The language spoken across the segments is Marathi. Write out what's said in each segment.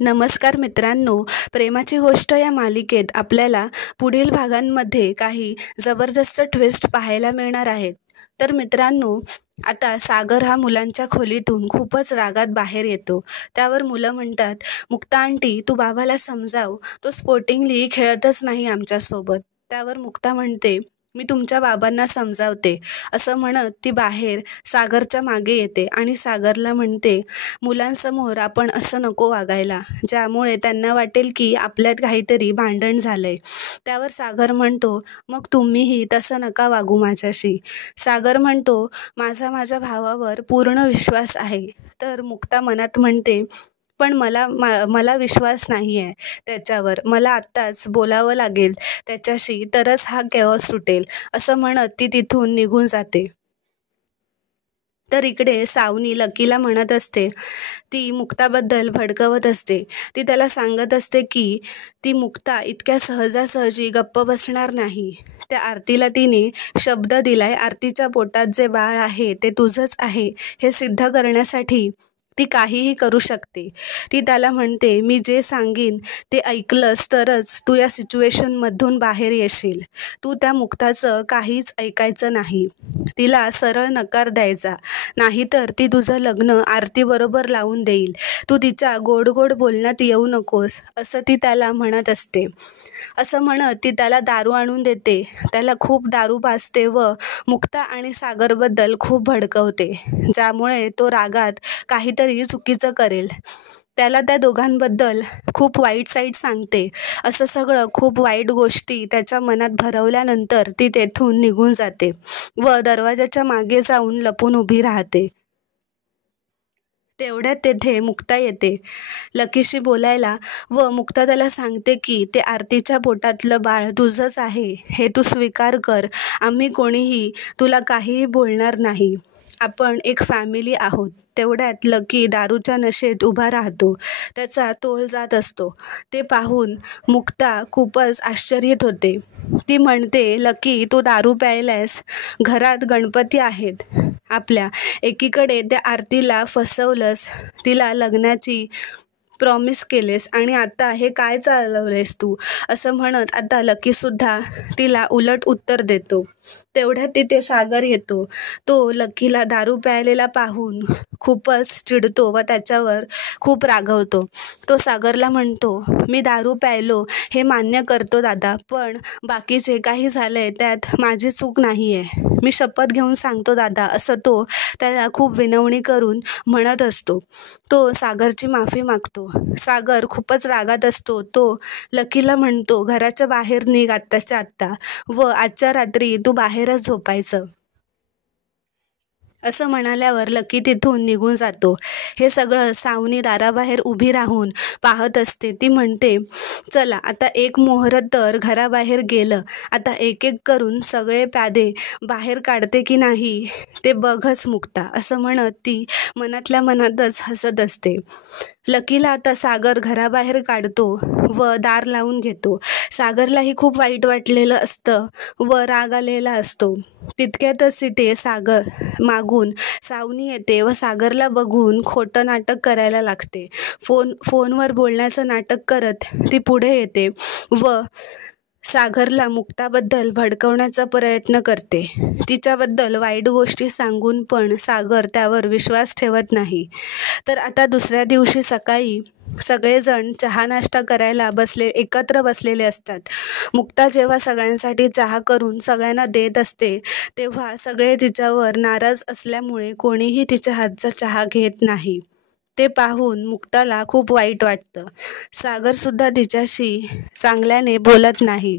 नमस्कार मित्रांनो, प्रेमाची गोष्ट या मालिकेत आपल्याला पुढील भागांमध्ये काही जबरदस्त ट्विस्ट पाहायला मिळणार आहेत. तर मित्रांनो, आता सागर हा मुलांच्या खोलीतून खूपच रागात बाहेर येतो. त्यावर मुलं म्हणतात, "मुक्ता आंटी, तू बाबाला समजाव, तो स्पोर्टिंगली खेळतच नाही आमच्यासोबत." त्यावर मुक्ता म्हणते, "मी तुमच्या बाबांना समजावते." असं म्हणत ती बाहेर सागरच्या मागे येते आणि सागरला म्हणते, मुलांसमोर आपण असं नको वागायला, ज्यामुळे त्यांना वाटेल की आपल्यात काहीतरी भांडण झालंय. त्यावर सागर म्हणतो, "मग तुम्हीही तसं नका वागू माझ्याशी." सागर म्हणतो, माझ्या भावावर पूर्ण विश्वास आहे." तर मुक्ता मनात म्हणते, "पण मला विश्वास नाही आहे त्याच्यावर. मला आत्ताच बोलावं लागेल त्याच्याशी, तरच हा केओस सुटेल." असं म्हणत ती तिथून निघून जाते. तर इकडे सावनी लकीला म्हणत असते, ती मुक्ताबद्दल भडकवत असते. ती त्याला सांगत असते की ती मुक्ता इतक्या सहजासहजी गप्प बसणार नाही. त्या आरतीला तिने शब्द दिलाय, आरतीच्या पोटात जे बाळ आहे ते तुझंच आहे हे सिद्ध करण्यासाठी ती काहीही करू शकते. ती त्याला म्हणते, मी जे सांगीन ते ऐकलंस तरच तू या सिच्युएशनमधून बाहेर येशील. तू त्या मुक्ताचं काहीच ऐकायचं नाही. तिला सरळ नकार द्यायचा, नाहीतर ती तुझं लग्न आरतीबरोबर लावून देईल. तू तिच्या गोड गोड बोलण्यात येऊ नकोस, असं ती त्याला म्हणत असते. असं म्हणत ती त्याला दारू आणून देते. त्याला खूप दारू पाजते व मुक्ता आणि सागरबद्दल खूप भडकवते, ज्यामुळे तो रागात काहीतरी चुकीचं करेल. त्याला त्या दोघांबद्दल खूप वाईट साईट सांगते. असं सगळं खूप वाईट गोष्टी त्याच्या मनात भरवल्यानंतर ती तेथून निघून जाते व दरवाजाच्या मागे जाऊन लपून उभी राहते. तेवढ्यात तेथे मुक्ता येते लकीशी बोलायला व मुक्ता त्याला सांगते की ते आरतीच्या पोटातलं बाळ तुझंच आहे हे तू स्वीकार कर. आम्ही कोणीही तुला काहीही बोलणार नाही. आपण एक फॅमिली आहोत. तेवढ्यात लकी दारूच्या नशेत उभा राहतो. त्याचा तोल जात असतो. ते पाहून मुक्ता खूपच आश्चर्यित होते. ती म्हणते, लकी, तू दारू प्यायलायस? घरात गणपती आहेत आपल्या. एकीकडे त्या आरतीला फसवलंस, तिला लग्नाची प्रॉमिस केलेस आणि आता हे काय चालवलेस तू? असं म्हणत आता लकीसुद्धा तिला उलट उत्तर देतो. तेवढ्यात तिथे सागर येतो. तो लकीला दारू प्यायलेला पाहून खूपच चिडतो व त्याच्यावर खूप रागवतो. तो सागरला म्हणतो, मी दारू प्यायलो हे मान्य करतो दादा, पण बाकीचे काही झालंय त्यात माझी चूक नाही आहे. मी शपथ घेऊन सांगतो दादा, असं तो त्याला खूप विनवणी करून म्हणत असतो. तो सागरची माफी मागतो. सागर खूपच रागात असतो. तो लकीला म्हणतो, घराच्या बाहेर निघ आत्ताच्या आत्ता व आजच्या रात्री तू बाहेरच झोपायचं. असं म्हणाल्यावर लकी तिथून निघून जातो. हे सगळं सावनी दाराबाहेर उभी राहून पाहत असते. ती म्हणते, चला आता एक मोहरत तर घराबाहेर गेलं, आता एक एक करून सगळे प्यादे बाहेर काढते की नाही ते बघच मुक्ता. असं म्हणत ती मनातल्या मनातच हसत असते. लकीला आता सागर घराबाहेर काढतो व दार लावून घेतो. सागरलाही खूप वाईट वाटलेलं असतं व राग आलेला असतो. तितक्यातच तिथे सागर मागून सावनी येते व सागरला बघून खोटं नाटक करायला लागते. फोनवर बोलण्याचं नाटक करत ती पुढे येते व सागरला मुक्ताबद्दल भडकवण्याचा प्रयत्न करते. तिच्याबद्दल वाईट गोष्टी सांगून पण सागर त्यावर विश्वास ठेवत नाही. तर आता दुसऱ्या दिवशी सकाळी सगळेजण चहा नाश्ता करायला एकत्र बसलेले असतात. मुक्ता जेव्हा सगळ्यांसाठी चहा करून सगळ्यांना देत असते, तेव्हा सगळे तिच्यावर नाराज असल्यामुळे कोणीही तिच्या हातचा चहा घेत नाही. ते पाहून मुक्ताला खूप वाईट वाटतं. सागरसुद्धा तिच्याशी चांगल्याने बोलत नाही.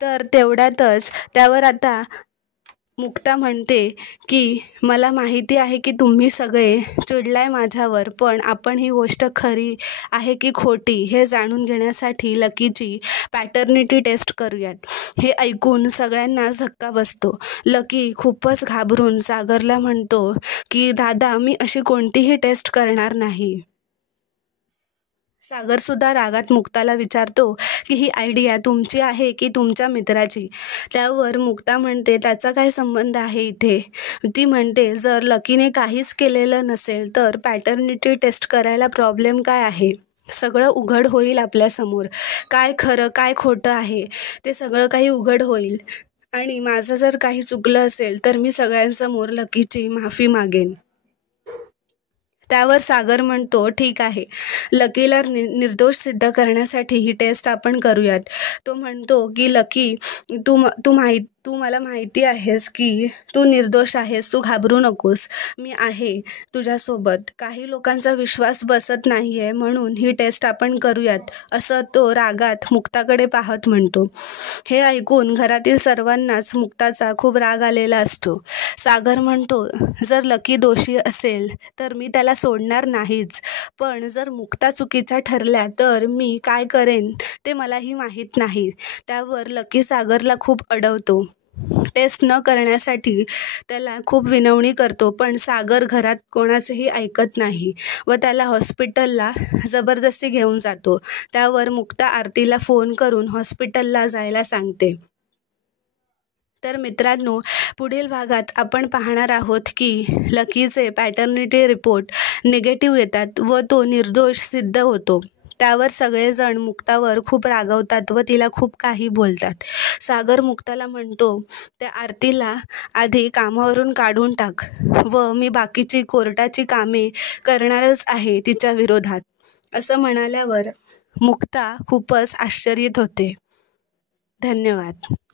तर तेवढ्यातच त्यावर आता मुक्ता म्हणते की मला माहिती आहे की तुम्ही सगळे चिडलाय माझ्यावर, पण आपण ही गोष्ट खरी आहे की खोटी हे जाणून घेण्यासाठी लकीची पॅटर्निटी टेस्ट करूयात. हे ऐकून सगळ्यांना धक्का बसतो. लकी खूपच घाबरून सागरला म्हणतो की दादा, मी अशी कोणतीही टेस्ट करणार नाही. सागरसुद्धा रागात मुक्ताला विचारतो की ही आयडिया तुमची आहे की तुमच्या मित्राची. त्यावर मुक्ता म्हणते त्याचा काय संबंध आहे इथे. ती म्हणते जर लकीने काहीच केलेलं नसेल तर पॅटर्निटी टेस्ट करायला प्रॉब्लेम काय आहे. सगळं उघड होईल आपल्यासमोर. काय खरं काय खोटं आहे ते सगळं काही उघड होईल. आणि माझं जर काही चुकलं असेल तर मी सगळ्यांसमोर लकीची माफी मागेन. त्यावर सागर म्हणतो ठीक आहे, लकीला निर्दोष सिद्ध करण्यासाठी ही टेस्ट आपण करूयात. तो म्हणतो की लकी, तू मला माहिती आहेस की तू निर्दोष आहेस, तू घाबरू नकोस, मी आहे तुझ्यासोबत. काही लोकांचा विश्वास बसत नाही आहे म्हणून ही टेस्ट आपण करूयात, असं तो रागात मुक्ताकडे पाहत म्हणतो. हे ऐकून घरातील सर्वांनाच मुक्ताचा खूप राग आलेला असतो. सागर म्हणतो जर लकी दोषी असेल तर मी त्याला सोडणार नाहीच, पण जर मुक्ता चुकीच्या ठरल्या तर मी काय करेन ते मलाही माहीत नाही. त्यावर लकी सागरला खूप अडवतो. टेस्ट न करण्यासाठी त्याला खूप विनवणी करतो, पण सागर घरात कोणाचेही ऐकत नाही व त्याला हॉस्पिटलला जबरदस्ती घेऊन जातो. त्यावर मुक्ता आरतीला फोन करून हॉस्पिटलला जायला सांगते. तर मित्रांनो, पुढील भागात आपण पाहणार आहोत की लकीचे पॅटर्निटी रिपोर्ट निगेटिव्ह येतात व तो निर्दोष सिद्ध होतो. त्यावर सगळेजण मुक्तावर खूप रागवतात व तिला खूप काही बोलतात. सागर मुक्ताला म्हणतो त्या आरतीला आधी कामावरून काढून टाक व मी बाकीची कोर्टाची कामे करणारच आहे तिच्या विरोधात, असं म्हणाल्यावर मुक्ता खूपच आश्चर्यित होते. धन्यवाद.